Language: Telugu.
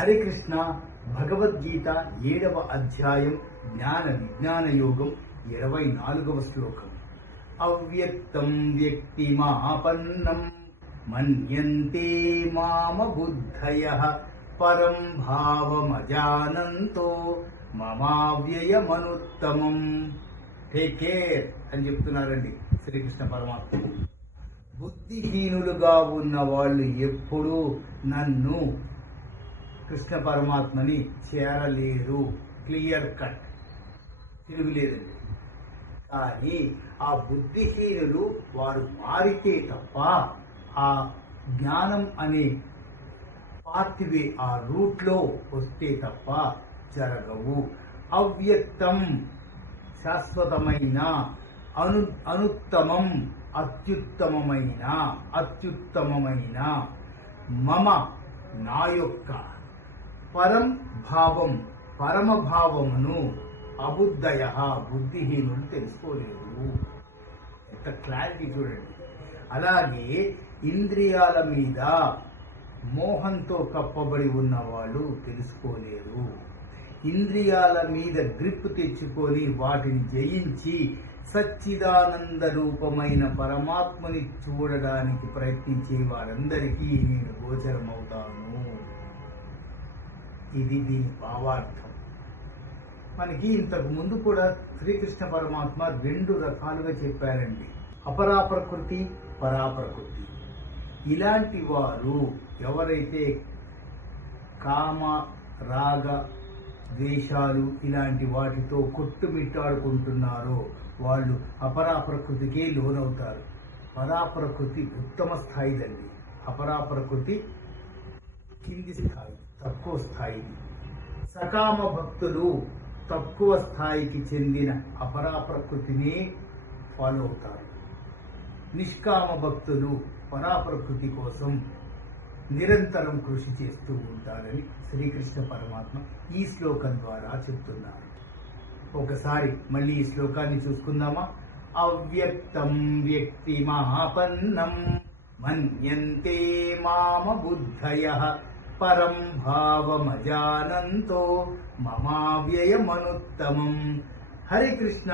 హరికృష్ణ భగవద్గీత ఏడవ అధ్యాయం జ్ఞాన విజ్ఞాన యోగం ఇరవై నాలుగవ శ్లోకం. అవ్యక్తం వ్యక్తిమాపన్నం మన్యంతే మామ బుద్ధయ పరం భావమజానంతో మమావ్యయమనుత్తమం. టేక్ కేర్ అని చెప్తున్నారండి శ్రీకృష్ణ పరమాత్మ. బుద్ధిహీనులుగా ఉన్న వాళ్ళు ఎప్పుడూ నన్ను కృష్ణ పరమాత్మని చేరలేరు. Clear cut తిరుగులేదండి. కానీ ఆ బుద్ధిహీనులు వారు మారితే తప్ప ఆ జ్ఞానం అనే పార్థివే ఆ రూట్లో వస్తే తప్ప జరగవు. అవ్యక్తం శాశ్వతమైన అను అనుత్తమం అత్యుత్తమమైన అత్యుత్తమమైన మమ నా యొక్క పరం భావం పరమభావమును అబుద్ధయ బుద్ధిహీనులు తెలుసుకోలేదు. ఎంత క్లారిటీ చూడండి. అలాగే ఇంద్రియాల మీద మోహంతో కప్పబడి ఉన్న వాళ్ళు తెలుసుకోలేరు ఇంద్రియాల మీద గ్రిప్ తెచ్చుకొని వాటిని జయించి సచ్చిదానంద రూపమైన పరమాత్మని చూడడానికి ప్రయత్నించే వారందరికీ నేను గోచరమవుతాను. ఇది దీని భావార్థం. మనకి ఇంతకు ముందు కూడా శ్రీకృష్ణ పరమాత్మ రెండు రకాలుగా చెప్పారండి. అపరాప్రకృతి పరాప్రకృతి. ఇలాంటి వారు ఎవరైతే కామ రాగ ద్వేషాలు ఇలాంటి వాటితో కొట్టుమిట్టాడుకుంటున్నారో వాళ్ళు అపరాప్రకృతికే లోనవుతారు. పరాప్రకృతి ఉత్తమ స్థాయిదండి అపరాప్రకృతి కింది స్థాయి. తక్కువ స్థాయి సకామ భక్తులు తక్కువ స్థాయికి చెందిన అపరాప్రకృతిని ఫాలో అవుతారు. నిష్కామ భక్తులు పరాప్రకృతి కోసం నిరంతరం కృషి చేస్తూ ఉంటారని శ్రీకృష్ణ పరమాత్మ ఈ శ్లోకం ద్వారా చెప్తున్నారు. ఒకసారి మళ్ళీ ఈ శ్లోకాన్ని చూసుకుందామా? అవ్యక్తం వ్యక్తి మహాపన్నం మన్యంతే మామ బుద్ధయ పరం భావమజానంతో మమావ్యయమనుత్తమం హరే కృష్ణ